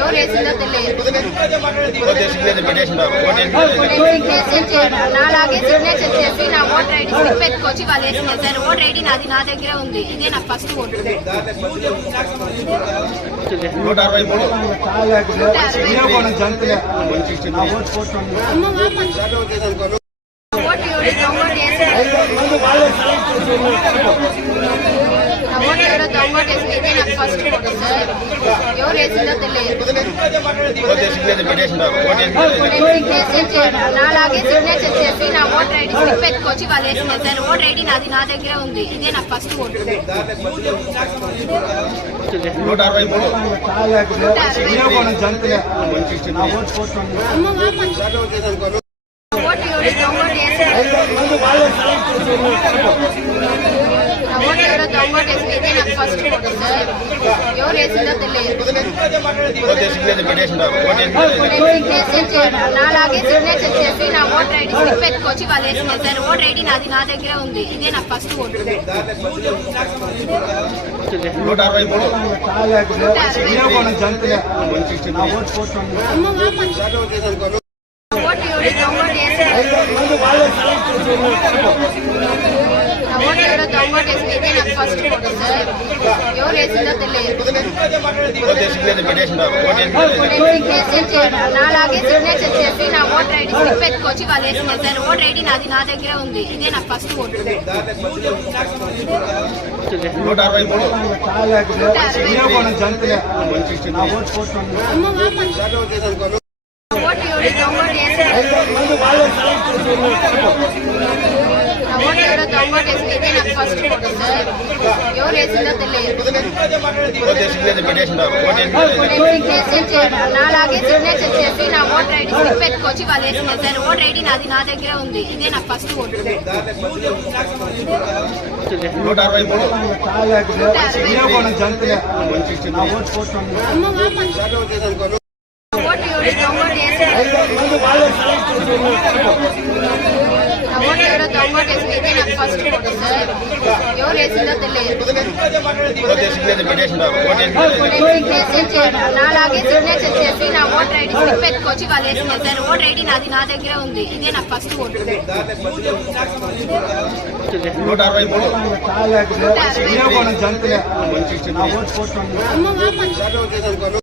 ఎవరు వేసిందో తెలియదు నాలాగే సిగ్నేచర్ చేసి నా ఓటర్ పెట్టుకొచ్చి వాళ్ళు వేసి చేశారు ఓటర్ ఐడి నాది నా దగ్గరే ఉంది ఇదే నా ఫస్ట్ ఓటు ఓటు ఎవరో నాకు ఫస్ట్ ఓటు సార్ ఎవరు వేసిందో తెలియదు నాలాగే సిగ్నేచర్ చేసి నా ఓటర్ ఐడి స్లిప్ ఎత్తుకొచ్చి వాళ్ళు వేసినారు సార్ ఓటర్ ఐడి నాది నా దగ్గరే ఉంది ఇదే నాకు ఫస్ట్ ఓటు నూట అరవై మూడు. నూట అరవై నాలాగే సిగ్నేచర్ చేసి నా ఓటర్ ఐడి స్లిప్ ఎత్తుకొచ్చి వాళ్ళు వేసినారు సార్ ఓటర్ ఐడి నాది నా దగ్గరే ఉంది ఇదే నాకు ఫస్ట్ ఓటు నూట అరవై మూడు. నూట అరవై అమ్మ వామ్మ. ఓటు ఎవరు దొంగోటు వేసారు నా ఓటు ఎవరో దొంగోటు వేసింది ఇదే నాకు ఫస్ట్ ఓటు సార్ ఎవరు వేసిందో తెలియదు సిగ్నేచర్ నాలాగే సిగ్నేచర్ చేసి నా ఓటర్ ఐడి స్లిప్ ఎత్తుకొచ్చి వాళ్ళు వేసినారు సార్ ఓటర్ ఐడి నాది నా దగ్గరే ఉంది ఇదే నాకు ఫస్ట్ ఓటు నూట అరవై మూడు నూట అరవై అమ్మ వామ్మ. ఓటు ఎవరు దొంగోటు వేసారు నా ఓటు ఎవరో నాకు ఫస్ట్ సార్ ఎవరు వేసిందో తెలియదు సిగ్నేచర్ నాలాగే సిగ్నేచర్ చేసి నా ఓటర్ ఐడి స్లిప్ ఎత్తుకొచ్చి వాళ్ళు సార్ ఓటర్ ఐడి నాది నా దగ్గరే ఉంది ఇదే నాకు ఫస్ట్ ఓటు నూట అరవై మూడు. నూట అరవై అమ్మ వామ్మ. ఓటు ఎవరు దొంగోటు వేసారు నా ఓటు ఎవరో దొంగోటు వేసింది ఇదే నాకు ఫస్ట్ ఓటు సార్ ఎవరు వేసిందో తెలియదు నాలాగే సిగ్నేచర్ చేసి నా ఓటర్ ఐడి స్లిప్ ఎత్తుకొచ్చి వాళ్ళు వేసినారు సార్ ఓటర్ ఐడి నాది నా దగ్గరే ఉంది ఇదే నాకు ఫస్ట్ ఓటు నూట అరవై మూడు. నూట అరవై